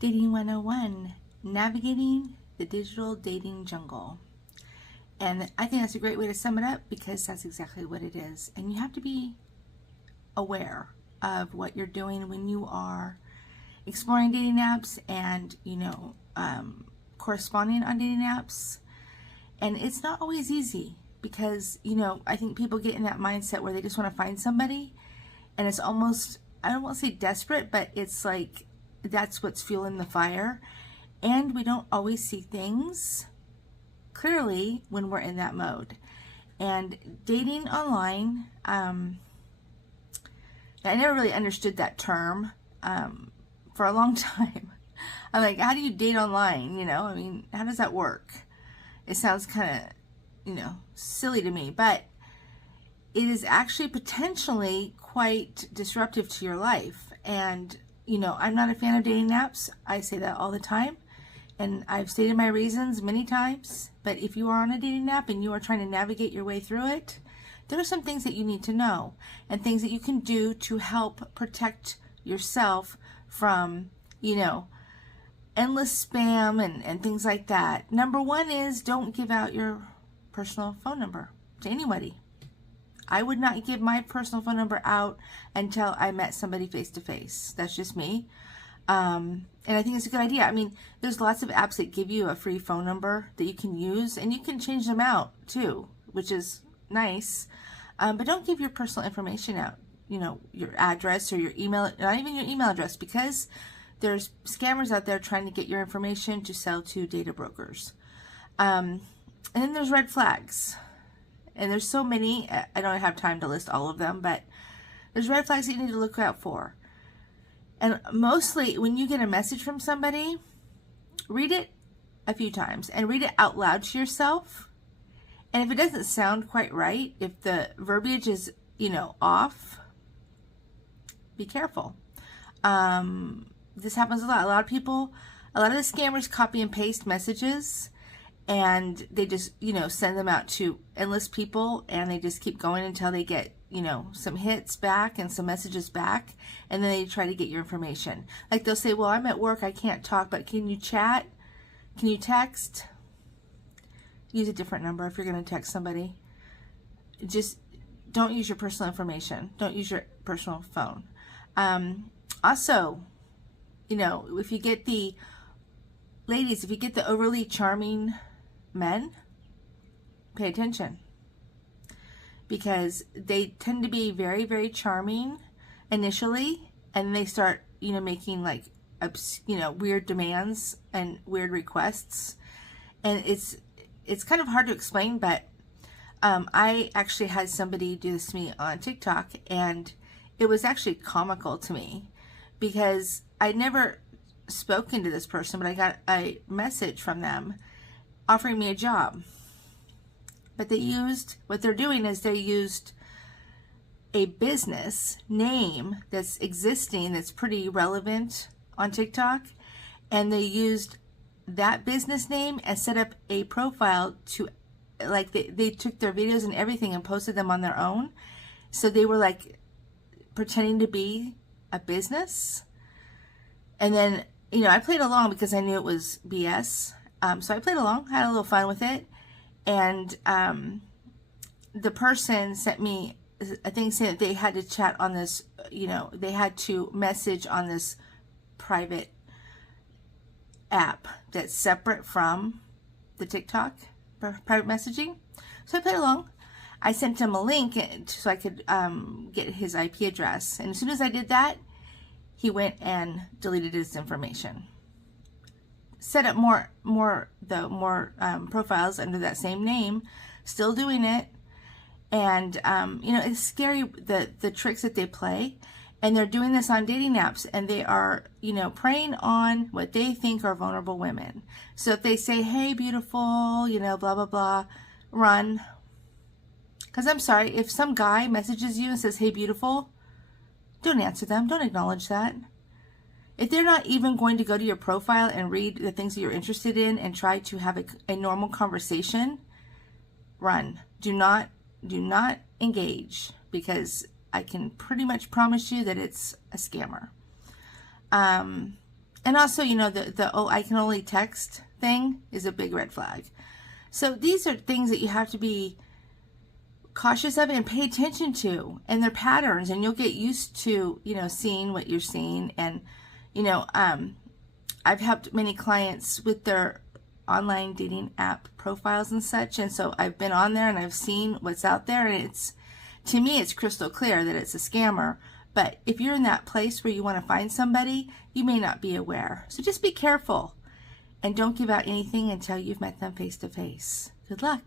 Dating 101, Navigating the Digital Dating Jungle. And I think that's a great way to sum it up because that's exactly what it is. And you have to be aware of what you're doing when you are exploring dating apps and, corresponding on dating apps. And it's not always easy because, I think people get in that mindset where they just want to find somebody and it's almost, I don't want to say desperate, but it's like that's what's fueling the fire. And we don't always see things clearly when we're in that mode. And dating online, I never really understood that term for a long time. I'm like, how do you date online? How does that work? It sounds kind of, silly to me, but it is actually potentially quite disruptive to your life. And, I'm not a fan of dating apps. I say that all the time. And I've stated my reasons many times. But if you are on a dating app and you are trying to navigate your way through it, there are some things that you need to know and things that you can do to help protect yourself from, endless spam and things like that. Number one is don't give out your personal phone number to anybody. I would not give my personal phone number out until I met somebody face to face. That's just me. And I think it's a good idea. There's lots of apps that give you a free phone number that you can use, and you can change them out too, which is nice. But don't give your personal information out, your address or your email, not even your email address, because there's scammers out there trying to get your information to sell to data brokers. And then there's red flags. And there's so many, I don't have time to list all of them, but there's red flags that you need to look out for. And mostly when you get a message from somebody, read it a few times and read it out loud to yourself. And if it doesn't sound quite right, if the verbiage is, off, be careful. This happens a lot. A lot of the scammers copy and paste messages and they just, send them out to endless people and they just keep going until they get, some hits back and some messages back, and then they try to get your information. Like they'll say, well, I'm at work, I can't talk, but can you chat? Can you text? Use a different number if you're going to text somebody. Just don't use your personal information. Don't use your personal phone. Also, if you get the overly charming men, pay attention. Because they tend to be very, very charming initially, and they start, making like, weird demands and weird requests. And it's kind of hard to explain, but I actually had somebody do this to me on TikTok, and it was actually comical to me because I'd never spoken to this person, but I got a message from them offering me a job. But what they're doing is they used a business name that's existing, that's pretty relevant on TikTok, and they used that business name and set up a profile to, like, they took their videos and everything and posted them on their own. So they were like pretending to be a business. And then, I played along because I knew it was BS. So I played along, had a little fun with it. And the person sent me a thing saying that they had to chat on this, they had to message on this private app that's separate from the TikTok private messaging. So I played along. I sent him a link so I could get his IP address. And as soon as I did that, he went and deleted his information. Set up more profiles under that same name, still doing it. And, it's scary, the tricks that they play. And they're doing this on dating apps, and they are, preying on what they think are vulnerable women. So if they say, hey, beautiful, blah, blah, blah, run. Because I'm sorry, if some guy messages you and says, hey, beautiful, don't answer them. Don't acknowledge that. If they're not even going to go to your profile and read the things that you're interested in and try to have a normal conversation, run. Do not engage, because I can pretty much promise you that it's a scammer. And And also, you know, the oh, I can only text thing is a big red flag. So these are things that you have to be cautious of and pay attention to, and their patterns, and you'll get used to, you know, seeing what you're seeing. And, you know, I've helped many clients with their online dating app profiles and such, and so I've been on there and I've seen what's out there, and it's, to me, it's crystal clear that it's a scammer. But if you're in that place where you want to find somebody, you may not be aware. So just be careful and don't give out anything until you've met them face to face. Good luck.